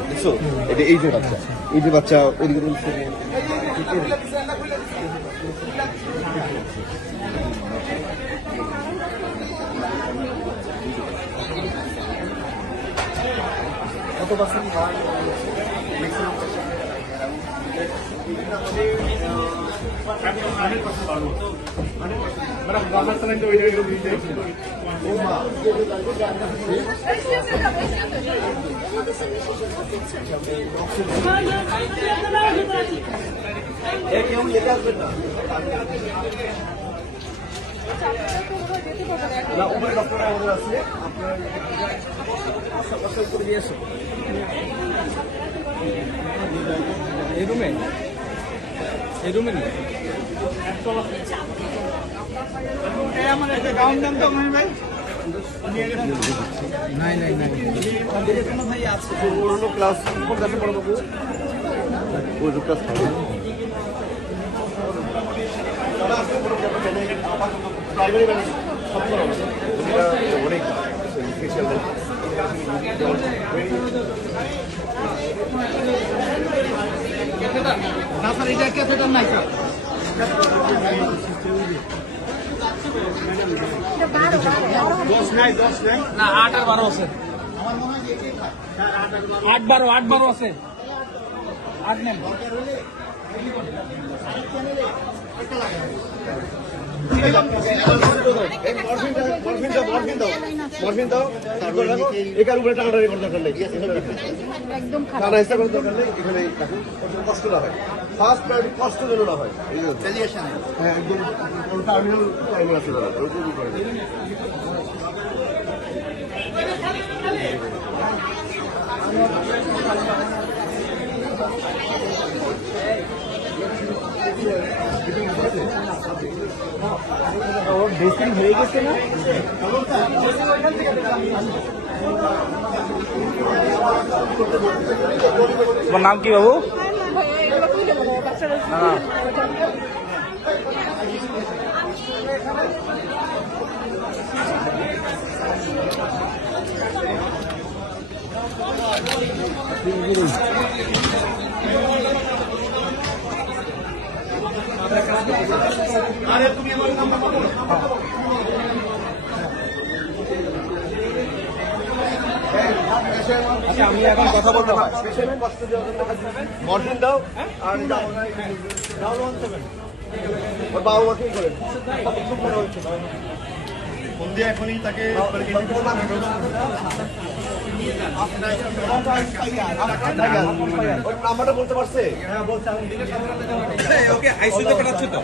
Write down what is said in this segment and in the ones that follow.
দেখছ এটা এই যে বাচ্চা এই যে বাচ্চা ওদিকে বলছে কত পার্সেন্ট কেউ যেতে আসবে না না উপরে ডক্টর আমাদের আছে আপনার সকাল করে দিয়ে এসো এই রুমে? এই রুমে নেই? হলো ক্লাস কোন ক্লাসে পড়ো বাবু ওই ক্লাস পড়ো প্রাইমারি না স্যার এটা ক্যাথেটার নাই স্যার। না আট আর বারো আছে আট বারো আট বারো আছে আট নেন একার উপরে টাকাটা রেকর্ড খারাপ হিসাব করার দরকার ফার্স্ট প্রায়োরিটি কষ্ট হয় করে ড্রেসিং হয়ে গেছে না তোমার নাম কি বাবু এগুলো খুলে বলো বাচ্চারা আচ্ছা আমি এখন কথা বলতে পারি দাও আর ওর বাবা মাকেই করেন ফোন দিয়ে এখনই তাকে নাম্বারটা বলতে পারছে ওকে আইসিউতে পাঠাচ্ছ তো।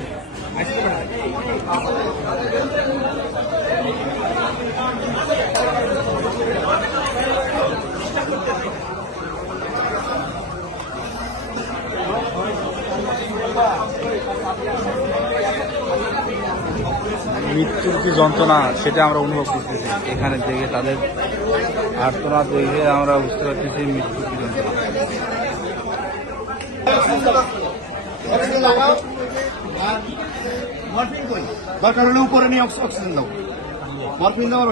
মৃত্যুর যে যন্ত্রণা, সেটা আমরা অনুভব করতেছি। এখানে থেকে তাদের আর্তনাদ দেখে আমরা বুঝতে পারতেছি মৃত্যুর কি যন্ত্রণা। দরকার হলে উপরে নিয়ে অক্সিজেন দাও। মরফিন দাও